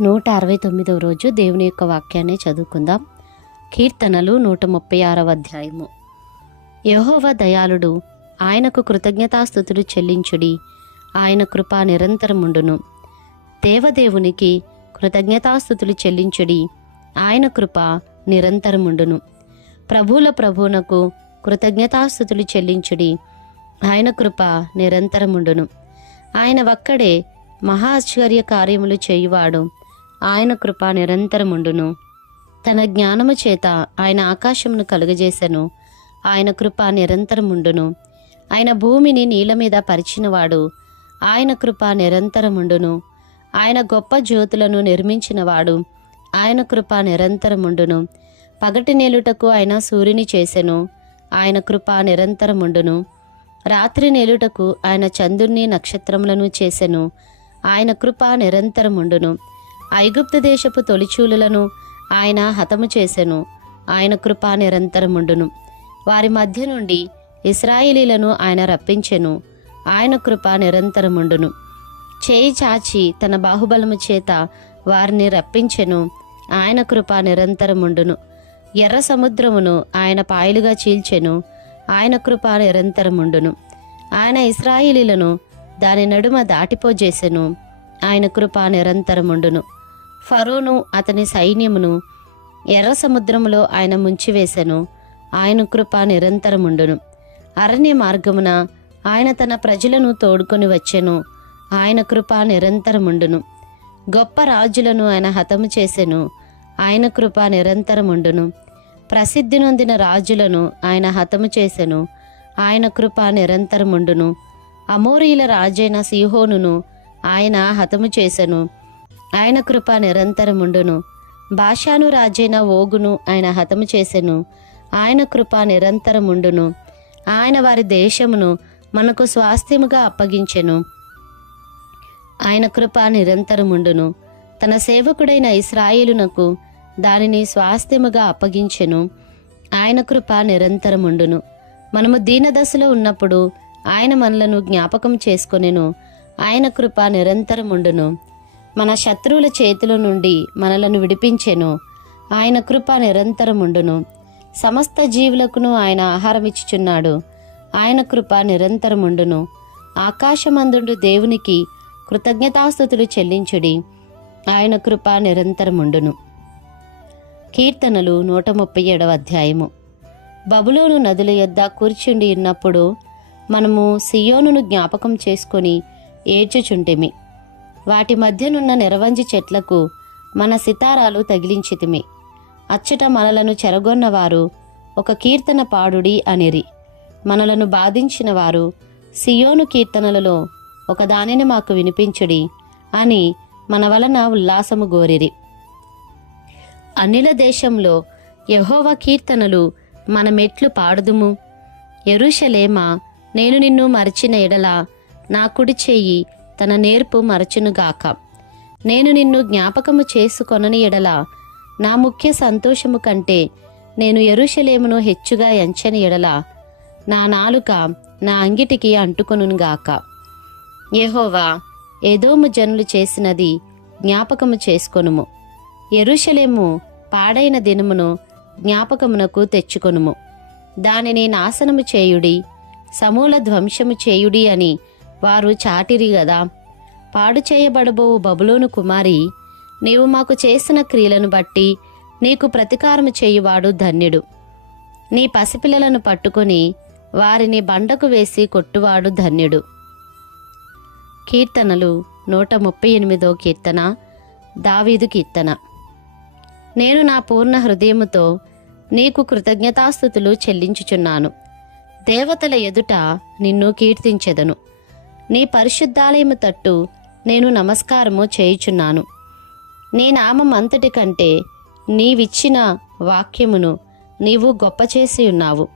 నూట అరవై తొమ్మిదవ రోజు దేవుని యొక్క వాక్యాన్ని చదువుకుందాం. కీర్తనలు నూట ముప్పై ఆరవ అధ్యాయము. యహోవ దయాళుడు ఆయనకు కృతజ్ఞతాస్థుతులు చెల్లించుడి. ఆయన కృప నిరంతరముండును దేవదేవునికి కృతజ్ఞతాస్థుతులు చెల్లించుడి. ఆయన కృప నిరంతరముండును ప్రభువుల ప్రభువునకు కృతజ్ఞతాస్థుతులు చెల్లించుడి. ఆయన కృప నిరంతరముండును ఆయన ఒక్కడే మహాశ్చర్య కార్యములు చేయువాడు. ఆయన కృప నిరంతరముండును తన జ్ఞానము చేత ఆయన ఆకాశమును కలుగజేశను ఆయన కృప నిరంతరముండును ఆయన భూమిని నీళ్ళ మీద పరిచినవాడు. ఆయన కృప నిరంతరముండును ఆయన గొప్ప జ్యోతులను నిర్మించినవాడు. ఆయన కృప నిరంతరముండును పగటి నేలుటకు ఆయన సూర్యుని చేసెను. ఆయన కృప నిరంతరముండును రాత్రి నేలుటకు ఆయన చంద్రుని నక్షత్రములను చేసెను. ఆయన కృప నిరంతరముండును ఐగుప్తు దేశపు తొలిచూలులను ఆయన హతము చేసెను. ఆయన కృప నిరంతరముండును. వారి మధ్య నుండి ఇస్రాయిలీలను ఆయన రప్పించెను. ఆయన కృప నిరంతరముండును. చేయి చాచి తన బాహుబలము చేత వారిని రప్పించెను. ఆయన కృప నిరంతరముండును. ఎర్ర సముద్రమును ఆయన పాయలుగా చీల్చెను. ఆయన కృప నిరంతరముండును. ఆయన ఇస్రాయిలీలను దాని నడుమ దాటిపోజేసెను. ఆయన కృప నిరంతరముండును. ఫరోను అతని సైన్యమును ఎర్ర సముద్రములో ఆయన ముంచివేశను ఆయన కృప నిరంతరముండును. అరణ్య మార్గమున ఆయన తన ప్రజలను తోడుకొని వచ్చెను. ఆయన కృప నిరంతరముండును. గొప్ప రాజులను ఆయన హతము చేసెను. ఆయన కృప నిరంతరముండును. ప్రసిద్ధి నొందిన రాజులను ఆయన హతము చేసెను. ఆయన కృప నిరంతరముండును. అమోరీల రాజైన సిహోనును ఆయన హతము చేసెను. ఆయన కృప నిరంతరముండును భాషాను రాజైన ఓగును ఆయన హతము చేసెను. ఆయన కృప నిరంతరముండును ఆయన వారి దేశమును మనకు స్వాస్థ్యముగా అప్పగించెను. ఆయన కృప నిరంతరముండును తన సేవకుడైన ఇస్రాయిలునకు దానిని స్వాస్థ్యముగా అప్పగించెను. ఆయన కృప నిరంతరముండును మనము దీనదశలో ఉన్నప్పుడు ఆయన మనలను జ్ఞాపకం చేసుకొనెను. ఆయన కృప నిరంతరముండును మన శత్రువుల చేతుల నుండి మనలను విడిపించెను. ఆయన కృప నిరంతరముండును. సమస్త జీవులకును ఆయన ఆహారం ఇచ్చుచున్నాడు ఆయన కృప నిరంతరముండును. ఆకాశమందుండు దేవునికి కృతజ్ఞతాస్థుతులు చెల్లించుడి. ఆయన కృప నిరంతరముండును. కీర్తనలు నూట ముప్పై ఏడవ అధ్యాయము. బబులోను నదుల యొద్ద కూర్చుండి ఉన్నప్పుడు మనము సియోనును జ్ఞాపకం చేసుకొని ఏడ్చుచుంటిమి. వాటి మధ్యనున్న నెరవంజి చెట్లకు మన సితారాలు తగిలించితిమి. అచ్చట మనలను చెరగొన్నవారు ఒక కీర్తన పాడుడి అనిరి. మనలను బాధించిన వారు సియోను కీర్తనలలో ఒకదానిని మాకు వినిపించుడి అని మన వలన ఉల్లాసము గోరిరి. అనిల దేశంలో యహోవ కీర్తనలు మన మెట్లు పాడుదుము. ఎరుషలేమా నేను నిన్ను మరిచిన ఎడల నా కుడి చేయి తన నేర్పు మరచునుగాక. నేను నిన్ను జ్ఞాపకము చేసుకొనని ఎడల నా ముఖ్య సంతోషము కంటే నేను ఎరుషలేమును హెచ్చుగా ఎంచని ఎడల నా నాలుక నా అంగిటికి అంటుకొనుగాక యెహోవా ఏదోము జనులు చేసినది జ్ఞాపకము చేసుకొనుము. ఎరుషలేము పాడైన దినమును జ్ఞాపకమునకు తెచ్చుకొనుము. దానిని నాశనము చేయుడి సమూల ధ్వంసము చేయుడి అని వారు చాటిరి గదా. పాడు చేయబడబోవు బబులోను కుమారి నీవు మాకు చేసిన క్రియలను బట్టి నీకు ప్రతీకారము చేయువాడు ధన్యుడు. నీ పసిపిల్లలను పట్టుకొని వారిని బండకు వేసి కొట్టువాడు ధన్యుడు. కీర్తనలు నూట ముప్పై ఎనిమిదో కీర్తన దావీదు కీర్తన. నేను నా పూర్ణ హృదయముతో నీకు కృతజ్ఞతాస్థుతులు చెల్లించుచున్నాను. దేవతల ఎదుట నిన్ను కీర్తించెదను. నీ పరిశుద్ధాలయము తట్టు నేను నమస్కారము చేయుచున్నాను. నీ నామం అంతటి కంటే నీవిచ్చిన వాక్యమును నీవు గొప్ప చేసి ఉన్నావు.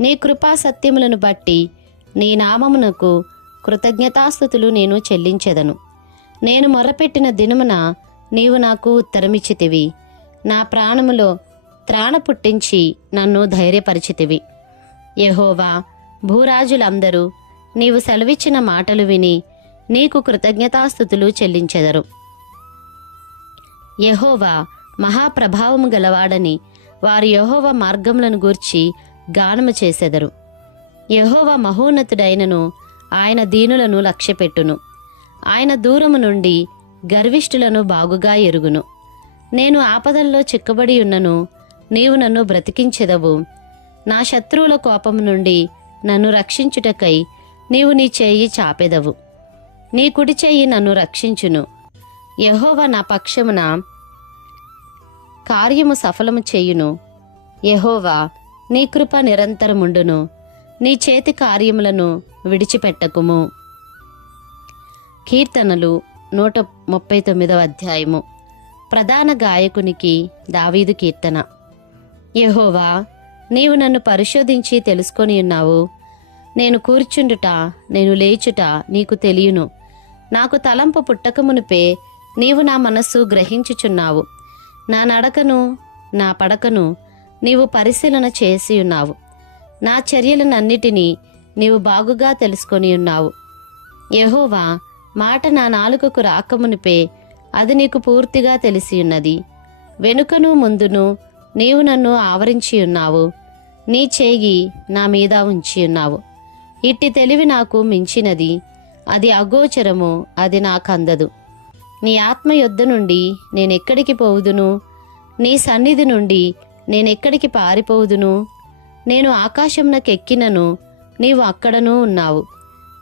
నీ కృపా సత్యములను బట్టి నీ నామమునకు కృతజ్ఞతాస్థుతులు నేను చెల్లించెదను. నేను మొరపెట్టిన దినమున నీవు నాకు ఉత్తరమిచ్చితివి. నా ప్రాణములో త్రాణ పుట్టించి నన్ను ధైర్యపరిచితివి. యహోవా భూరాజులందరూ నీవు సెలవిచ్చిన మాటలు విని నీకు కృతజ్ఞతాస్థుతులు చెల్లించెదరు. యహోవా మహాప్రభావము గలవాడని వారు యహోవ మార్గములను గూర్చి గానము చేసెదరు. యహోవ మహోన్నతుడైనను ఆయన దీనులను లక్ష్యపెట్టును. ఆయన దూరము నుండి గర్విష్ఠులను బాగుగా ఎరుగును. నేను ఆపదల్లో చిక్కబడి ఉన్నను నీవు నన్ను బ్రతికించెదవు. నా శత్రువుల కోపము నుండి నన్ను రక్షించుటకై నీవు నీ చేయి చాపెదవు. నీ కుడి చెయ్యి నన్ను రక్షించును. యహోవ నా పక్షమున కార్యము సఫలము చేయును. యహోవా నీ కృప నిరంతరముండును. నీ చేతి కార్యములను విడిచిపెట్టకుము. కీర్తనలు నూట ముప్పై తొమ్మిదవ అధ్యాయము. ప్రధాన గాయకునికి దావీదు కీర్తన. యహోవా నీవు నన్ను పరిశోధించి తెలుసుకొని ఉన్నావు. నేను కూర్చుండుట నేను లేచుట నీకు తెలియను. నాకు తలంపు పుట్టకమునిపే నీవు నా మనస్సు గ్రహించుచున్నావు. నా నడకను నా పడకను నీవు పరిశీలన చేసి ఉన్నావు నా చర్యలనన్నిటినీ నీవు బాగుగా తెలుసుకొని ఉన్నావు. యహోవా మాట నా నాలుకకు రాకమునిపే అది నీకు పూర్తిగా తెలిసి ఉన్నది వెనుకను ముందును నీవు నన్ను ఆవరించి ఉన్నావు నీ చేయి నా మీద ఉంచి ఉన్నావు ఇట్టి తెలివి నాకు మించినది. అది అగోచరము అది నాకందదు. నీ ఆత్మ యొద్ద నుండి నేనెక్కడికి పోవుదును? నీ సన్నిధి నుండి నేనెక్కడికి పారిపోవుదును? నేను ఆకాశంనకెక్కినను నీవు అక్కడనూ ఉన్నావు.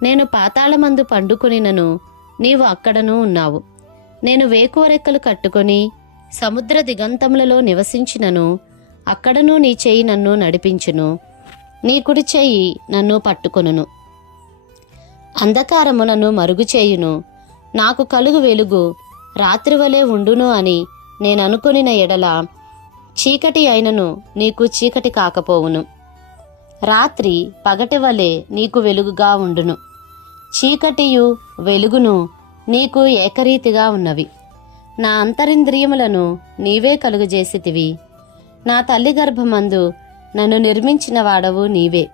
నేను పాతాళమందు పండుకొనినను నీవు అక్కడనూ ఉన్నావు. నేను వేకువరెక్కలు కట్టుకొని సముద్ర దిగంతములలో నివసించినను అక్కడనూ నీ చేయి నన్ను నడిపించును. నీ కుడి చేయి నన్ను పట్టుకొనును. అంధకారము నన్ను మరుగు చేయును. నాకు కలుగు వెలుగు రాత్రివలే ఉండును అని నేను అనుకొనిన ఎడల చీకటి అయినను నీకు చీకటి కాకపోవును. రాత్రి పగటి వలె నీకు వెలుగుగా ఉండును. చీకటియు వెలుగును నీకు ఏకరీతిగా ఉన్నవి. నా అంతరింద్రియములను నీవే కలుగజేసితివి. నా తల్లి గర్భమందు నన్ను నిర్మించిన వాడవు నీవే.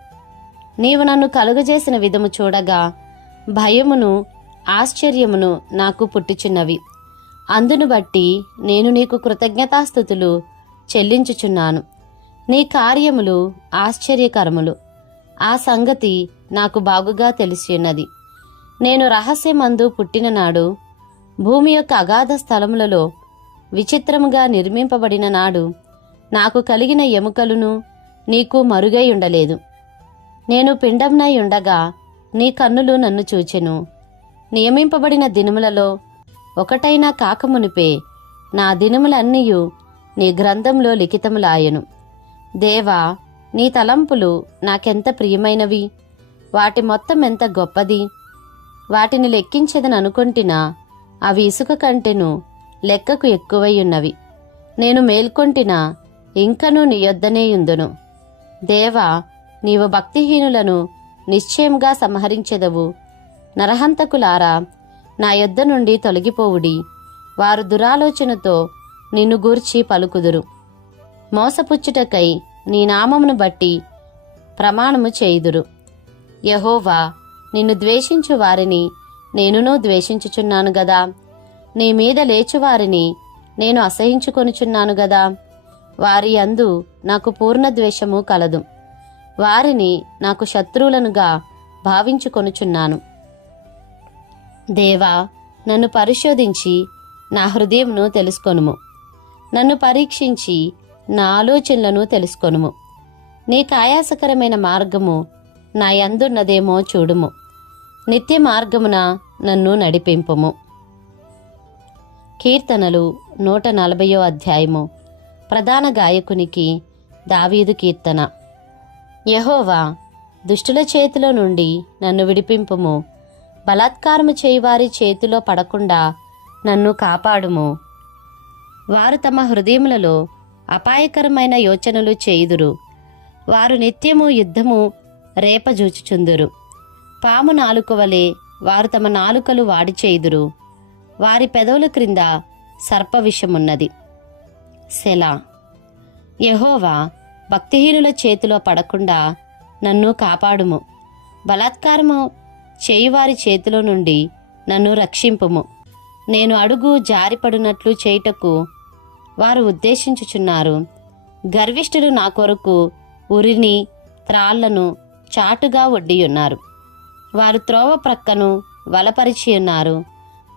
నీవు నన్ను కలుగజేసిన విధము చూడగా భయమును ఆశ్చర్యమును నాకు పుట్టుచున్నవి. అందును బట్టి నేను నీకు కృతజ్ఞతాస్థుతులు చెల్లించుచున్నాను. నీ కార్యములు ఆశ్చర్యకరములు. ఆ సంగతి నాకు బాగుగా తెలిసియున్నది. నేను రహస్యమందు పుట్టిన నాడు భూమి యొక్క అగాధ స్థలములలో విచిత్రముగా నిర్మింపబడిన నాడు నాకు కలిగిన ఎముకలను నీకు మరుగై ఉండలేదు. నేను పిండంనై ఉండగా నీ కన్నులు నన్ను చూచెను. నియమింపబడిన దినములలో ఒకటైనా కాకమునిపే నా దినములన్నీయు నీ గ్రంథంలో లిఖితములాయను. దేవా నీ తలంపులు నాకెంత ప్రియమైనవి? వాటి మొత్తం ఎంత గొప్పది? వాటిని లెక్కించదని అనుకొంటినా అవి ఇసుక కంటెను లెక్కకు ఎక్కువై ఉన్నవి. నేను మేల్కొంటినా ఇంకనూ నీ యొద్దనే ఉందును. దేవా నీవు భక్తిహీనులను నిశ్చయంగా సంహరించెదవు. నరహంతకులారా నా యొద్ద నుండి తొలగిపోవుడి. వారు దురాలోచనతో నిన్ను గూర్చి పలుకుదురు. మోసపుచ్చుటకై నీ నామమును బట్టి ప్రమాణము చేయుదురు. యహోవా నిన్ను ద్వేషించు వారిని నేనునూ ద్వేషించుచున్నాను గదా. నీ మీద లేచువారిని నేను అసహించుకొనుచున్నాను గదా. వారి అందు నాకు పూర్ణ ద్వేషము కలదు. వారిని నాకు శత్రువులనుగా భావించుకొనుచున్నాను. దేవా నన్ను పరిశోధించి నా హృదయంను తెలుసుకొనుము. నన్ను పరీక్షించి నా ఆలోచనలను తెలుసుకొనుము. నీ కాయాసకరమైన మార్గము నా యందున్నదేమో చూడుము. నిత్య మార్గమున నన్ను నడిపింపుము. కీర్తనలు నూట నలభయో అధ్యాయము. ప్రధాన గాయకునికి దావీదు కీర్తన. యహోవా దుష్టుల చేతిలో నుండి నన్ను విడిపింపుము. బలాత్కారము చేయువారి చేతిలో పడకుండా నన్ను కాపాడుము. వారు తమ హృదయములలో అపాయకరమైన యోచనలు చేయుదురు. వారు నిత్యము యుద్ధము రేపజూచుచుందురు పాము నాలుక వలె వారు తమ నాలుకలు వాడి చేయుదురు. వారి పెదవుల క్రింద సర్ప విషమున్నది. సెలా. యహోవా భక్తిహీనుల చేతిలో పడకుండా నన్ను కాపాడుము. బలాత్కారము చేయువారి చేతిలో నుండి నన్ను రక్షింపుము. నేను అడుగు జారిపడినట్లు చేయుటకు వారు ఉద్దేశించుచున్నారు. గర్విష్ఠులు నా కొరకు ఉరిని త్రాళ్ళను చాటుగా ఒడ్డియున్నారు వారు త్రోవ ప్రక్కను వలపరిచి ఉన్నారు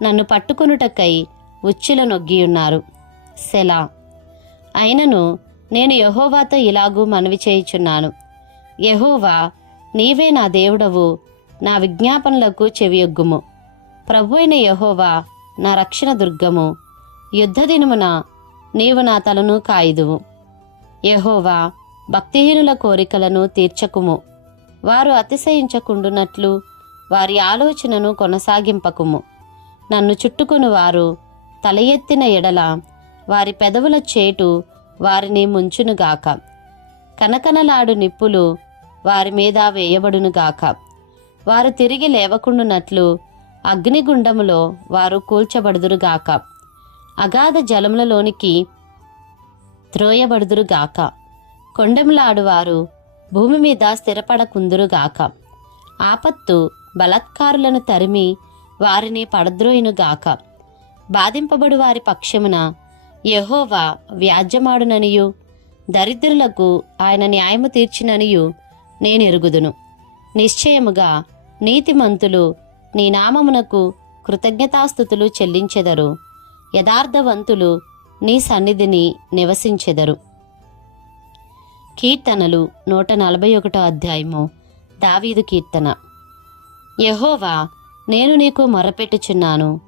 నన్ను పట్టుకొనుటకై ఉచ్చుల నొగ్గియున్నారు. సెలా. అయినను నేను యహోవాతో ఇలాగూ మనవి చేయుచున్నాను. యహోవా నీవే నా దేవుడవు నా విజ్ఞాపనలకు చెవియొగ్గుము. ప్రభు అయిన యహోవా నా రక్షణ దుర్గము యుద్ధ దినమున నీవు నా తలను కాయుదువు. యహోవా భక్తిహీనుల కోరికలను తీర్చకుము. వారు అతిశయించకుండునట్లు వారి ఆలోచనను కొనసాగింపకుము. నన్ను చుట్టుకుని వారు తల ఎత్తిన ఎడల వారి పెదవుల చేటు వారిని ముంచునుగాక. కనకనలాడు నిప్పులు వారి మీద వేయబడునుగాక. వారు తిరిగి లేవకుండునట్లు అగ్నిగుండములో వారు కూల్చబడుదురుగాక. అగాధ జలములలోనికి త్రోయబడుదురుగాక. కొండములాడువారు భూమి మీద స్థిరపడకుందురుగాక. ఆపత్తు బలత్కారులను తరిమి వారిని పడద్రోయినుగాక. బాధింపబడు వారి పక్షమున యహోవా వ్యాజ్యమాడుననియు. దరిద్రులకు ఆయన న్యాయము తీర్చిననియు నేను ఎరుగుదును నిశ్చయముగా నీతిమంతులు నీ నామమునకు కృతజ్ఞతాస్థుతులు చెల్లించెదరు. యథార్థవంతులు నీ సన్నిధిని నివసించెదరు. కీర్తనలు నూట నలభై ఒకటో అధ్యాయము. దావీదు కీర్తన. యహోవా నేను నీకు మొరపెట్టుచున్నాను.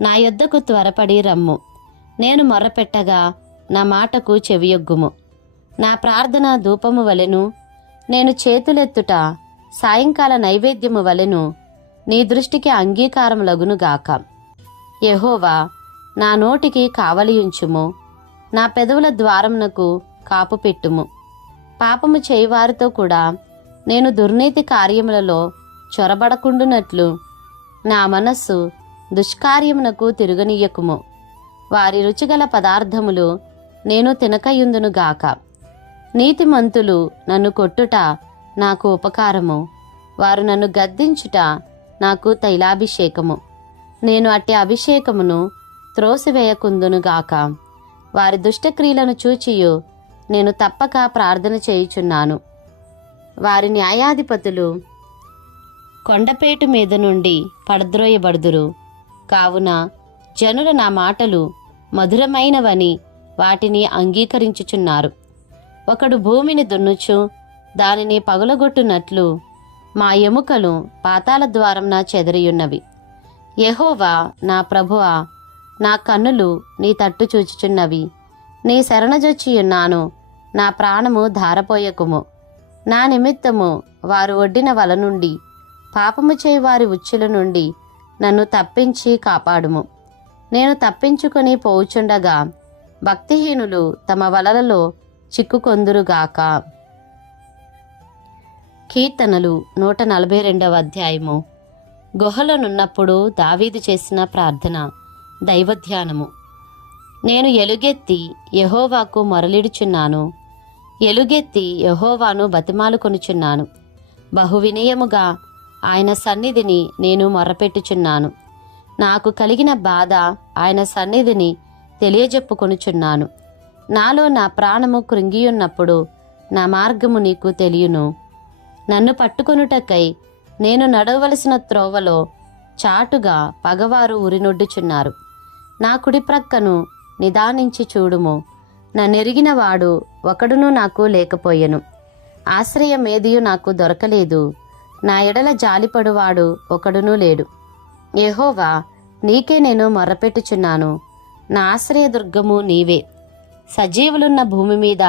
నా యొద్దకు త్వరపడి రమ్ము. నేను మొర్రపెట్టగా నా మాటకు చెవియొగ్గుము. నా ప్రార్థన ధూపము వలెను నేను చేతులెత్తుట సాయంకాల నైవేద్యము వలెను నీ దృష్టికి అంగీకారం లగునుగాక యహోవా నా నోటికి కావలియుంచుము నా పెదవుల ద్వారమునకు కాపు పెట్టుము. పాపము చేయువారితో కూడా నేను దుర్నీతి కార్యములలో చొరబడకుండునట్లు నా మనస్సు దుష్కార్యమునకు తిరుగనీయకుము. వారి రుచిగల పదార్థములు నేను తినకయుందునుగాక నీతిమంతులు నన్ను కొట్టుట నాకు ఉపకారము. వారు నన్ను గద్దించుట నాకు తైలాభిషేకము. నేను అట్టి అభిషేకమును త్రోసివేయకుందునుగాక వారి దుష్టక్రియలను చూచియు నేను తప్పక ప్రార్థన చేయుచున్నాను. వారి న్యాయాధిపతులు కొండపేటు మీద నుండి పడద్రోయబడుదురు. కావున జనుల నా మాటలు మధురమైనవని వాటిని అంగీకరించుచున్నారు. ఒకడు భూమిని దున్నుచు దానిని పగులగొట్టునట్లు మా ఎముకలు పాతాల ద్వారంన చెదరియున్నవి. యహోవా నా ప్రభువా నా కన్నులు నీ తట్టు చూచుచున్నవి. నీ శరణజొచ్చియున్నాను నా ప్రాణము ధారపోయకుము. నా నిమిత్తము వారు ఒడ్డిన వల నుండి పాపము చేయి వారి ఉచ్చుల నుండి నన్ను తప్పించి కాపాడుము. నేను తప్పించుకొని పోవుచుండగా భక్తిహీనులు తమ వలలలో చిక్కుకొందురుగాక. కీర్తనలు నూట నలభై రెండవ అధ్యాయము. గుహలోనున్నప్పుడు దావీదు చేసిన ప్రార్థన దైవధ్యానము. నేను ఎలుగెత్తి యహోవాకు మొరలిడుచున్నాను. ఎలుగెత్తి యహోవాను బతిమాలుకొనుచున్నాను బహువినయముగా ఆయన సన్నిధిని నేను మొరపెట్టుచున్నాను. నాకు కలిగిన బాధ ఆయన సన్నిధిని తెలియజెప్పుకొనుచున్నాను. నాలో నా ప్రాణము కృంగియున్నప్పుడు నా మార్గము నీకు తెలియను. నన్ను పట్టుకొనుటకై నేను నడవలసిన త్రోవలో చాటుగా పగవారు ఉరినొడ్డుచున్నారు నా కుడి ప్రక్కను నిదానించి చూడుము. నన్నెరిగిన వాడు ఒకడును నాకు లేకపోయెను. ఆశ్రయమేదియు నాకు దొరకలేదు. నా ఎడల జాలిపడువాడు ఒకడునూ లేడు. యహోవా నీకే నేను మొర్రపెట్టుచున్నాను నా ఆశ్రయదుర్గము నీవే. సజీవులున్న భూమి మీద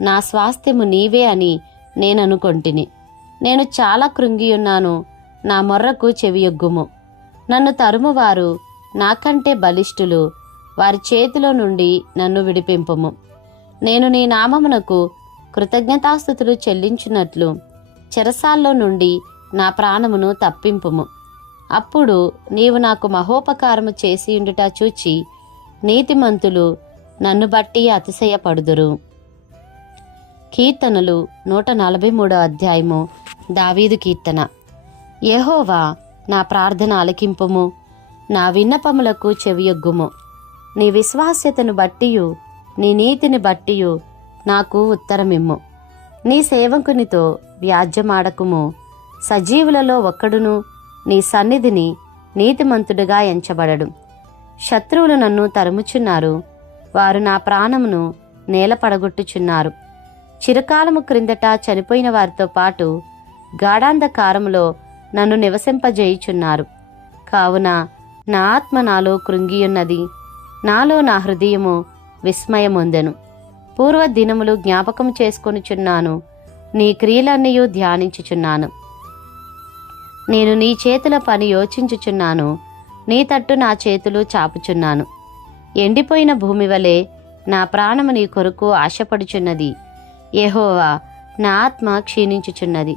నా స్వాస్థ్యము నీవే అని నేననుకొంటిని. నేను చాలా కృంగియున్నాను నా మొర్రకు చెవియొగ్గుము. నన్ను తరుమువారు నాకంటే బలిష్ఠులు వారి చేతిలో నుండి నన్ను విడిపింపుము. నేను నీ నామమునకు కృతజ్ఞతాస్థుతులు చెల్లించున్నట్లు చెరసాల్లో నుండి నా ప్రాణమును తప్పింపుము. అప్పుడు నీవు నాకు మహోపకారము చేసి ఉండుట చూచి నీతిమంతులు నన్ను బట్టి అతిశయపడుదురు. కీర్తనలు నూట నలభై మూడో అధ్యాయము దావీదు కీర్తన. యహోవా నా ప్రార్థన ఆలకింపుము నా విన్నపములకు చెవియొగ్గుము. నీ విశ్వాస్యతను బట్టియు నీ నీతిని బట్టియు నాకు ఉత్తరమిమ్ము. నీ సేవకునితో వ్యాజ్యమాడకుము సజీవులలో ఒక్కడును నీ సన్నిధిని నీతిమంతుడుగా ఎంచబడడు. శత్రువులు నన్ను తరుముచున్నారు. వారు నా ప్రాణమును నేలపడగొట్టుచున్నారు. చిరకాలము క్రిందట చనిపోయిన వారితో పాటు గాఢాంధకారములో నన్ను నివసింపజేయుచున్నారు. కావున నా ఆత్మ నాలో కృంగియున్నది. నాలో నా హృదయము విస్మయమొందెను. పూర్వ దినములు జ్ఞాపకం చేసుకొనుచున్నాను. నీ క్రియలన్నయూ ధ్యానించుచున్నాను. నేను నీ చేతుల పని యోచించుచున్నాను. నీ తట్టు నా చేతులు చాపుచున్నాను. ఎండిపోయిన భూమి వలె నా ప్రాణము నీ కొరకు ఆశపడుచున్నది. యహోవా నా ఆత్మ క్షీణించుచున్నది.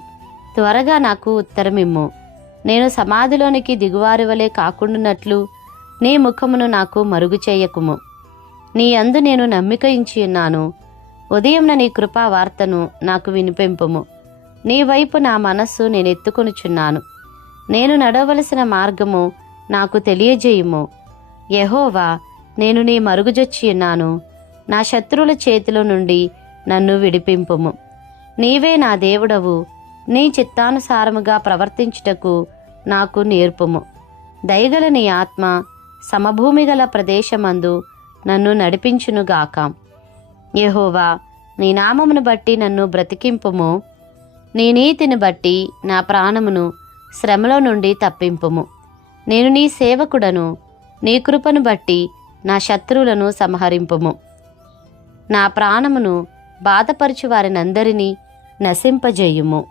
త్వరగా నాకు ఉత్తరమిమ్ము. నేను సమాధిలోనికి దిగువారి వలె కాకుండానట్లు నీ ముఖమును నాకు మరుగు చేయకుము. నీ అందు నేను నమ్మిక ఇంచి ఉన్నాను ఉదయంన నీ కృపా వార్తను నాకు వినిపింపుము. నీ వైపు నా మనస్సు నేను ఎత్తుకొనుచున్నాను. నేను నడవలసిన మార్గము నాకు తెలియజేయుము. యహోవా నేను నీ మరుగుజొచ్చి ఉన్నాను. నా శత్రువుల చేతిలో నుండి నన్ను విడిపింపుము. నీవే నా దేవుడవు. నీ చిత్తానుసారముగా ప్రవర్తించుటకు నాకు నేర్పుము. దయగల నీ ఆత్మ సమభూమి గల ప్రదేశమందు నన్ను నడిపించునుగాక యహోవా నీ నామమును బట్టి నన్ను బ్రతికింపుము. నీ నీతిని బట్టి నా ప్రాణమును శ్రమలో నుండి తప్పింపుము. నేను నీ సేవకుడను నీ కృపను బట్టి నా శత్రువులను సంహరింపుము. నా ప్రాణమును బాధపరచువారినందరినీ నశింపజేయుము.